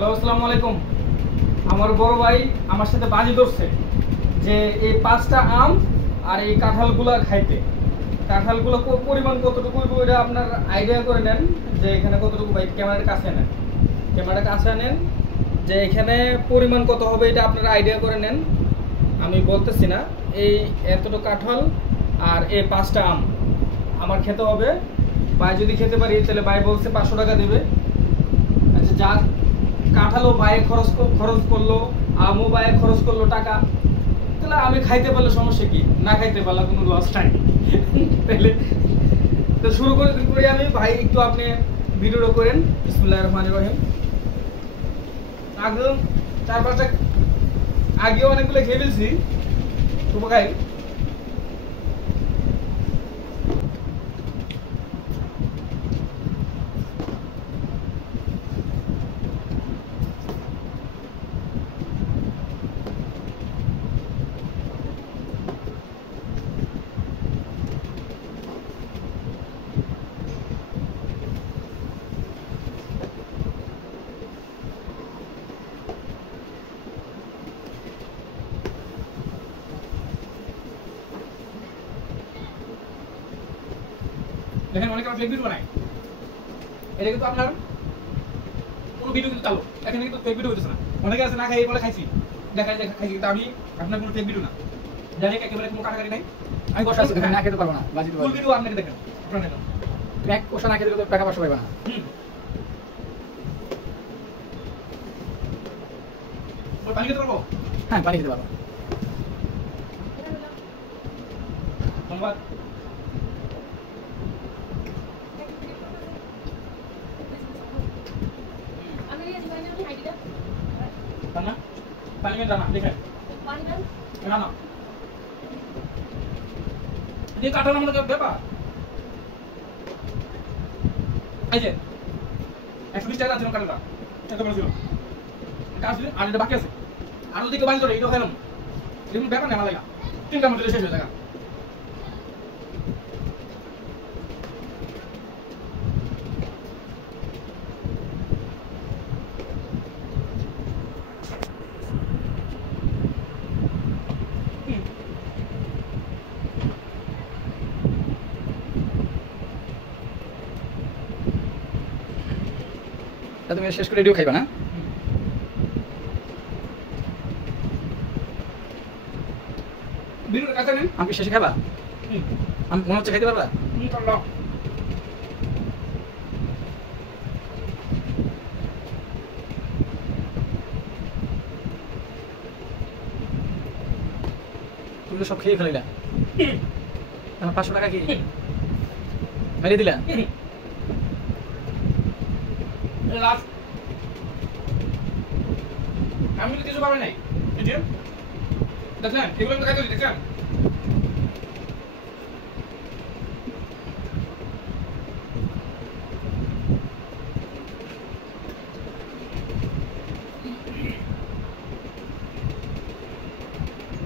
Hello, আসসালামু আলাইকুম। আমার বড় ভাই আমার সাথে বাজি ধরছে যে এই 5টা আম আর এই কাঁঠালগুলা খাইতে। কাঁঠালগুলো পরিমাণ কতটুকু ওইটা আপনার আইডিয়া করে নেন যে এখানে কতটুকু। ভাই ক্যামেরার কাছে নেন, ক্যামেরার কাছে নেন, যে এখানে পরিমাণ কত হবে এটা আপনারা আইডিয়া করে নেন। আমি বলতেছি না। এই এতটুকু কাঁঠাল আর এই 5টা আম আমার খেতে হবে। ভাই যদি খেতে পারি তাহলে ভাই বলছে 500 টাকা দেবে। আচ্ছা, যা কাঁঠালও বাইরে খরচ করলো, আমও বাইরে খরচ করলো টাকা, তাহলে আমি খাইতে পারলে সমস্যা কি, না খাইতে পারলে কোনো লস নাই। তাহলে তো শুরু করি আমি। ভাই একটু আপনি ভিডিওটা করেন। বিসমিল্লাহির রহমানির রহিম। আগে 4-5টা আগেও অনেকগুলো খেয়ে ফেলছি, তবু খাই। দেখেন অনেকে ফেক ভিডিও বানায়, এটা কিন্তু আপনার কোনো ভিডিও কিন্তু চালু, এখানে কিন্তু ফেক ভিডিও হইতেছে না। অনেকে আছে না খাই বলে খাইছি, দেখা যায় খাইছি, কিন্তু আমি আপনার কোনো ফেক ভিডিও না, জানি একেবারে কোনো কাটাকাটি নাই। আমি বসে আছি, না খেতে পারবো না, বাজি ফুল ভিডিও আপনাকে দেখেন, আপনারা দেখেন এক কোষা না খেতে টাকা পয়সা পাইবা না। পানি খেতে পারবো? হ্যাঁ, পানি খেতে পারবো। ধন্যবাদ। पानी में डालना, ठीक है? पानी डाल। ना ना। ये काटा ना मतलब बेपा। आइए। 120 টাকা দিন কাটলা। এত বড় ছিল। কাজ দিন আর এটা বাকি আছে। আর ওদিকে বাজি ধরে এটা খাইলাম। এরকম ব্যাপার না আমার লাগা। 3টা মধ্যে শেষ হয়ে যাবে। তুমি শেষ করে রেডিও খাইবা না? বিরুর কাছে নেই, আমি শেষে খাবা? আমি মনে হচ্ছে খাইতে পারবা? তুমি তো সব খেয়ে ফেলিলা, আমার 500 টাকা কি মেরে দিলা? আমি কিছু পাবে নাই, দেখছেন এগুলো আমি খাইতে দেখছেন।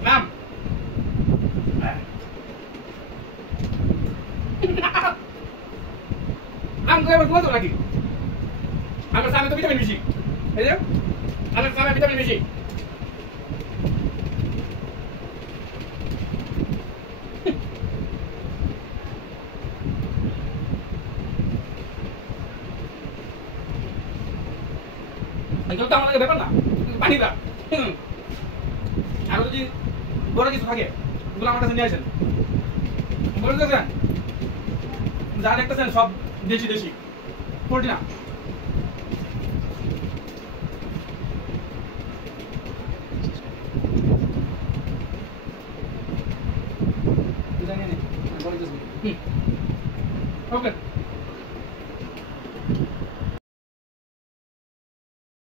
নাম নাম করে বলতো নাকি? আমার সামনে তো ভিটামিন বেশি, এই যে আমার সামনে ভিটামিন বেশি। এগুলো তো আমাদের ব্যাপার না, পানি দা। আর যদি বড় কিছু থাকে ওগুলো আমার কাছে নিয়ে আসেন, বলে দেখেন যা দেখতেছেন সব দেশি দেশি পোল্ট্রি না। ওকে।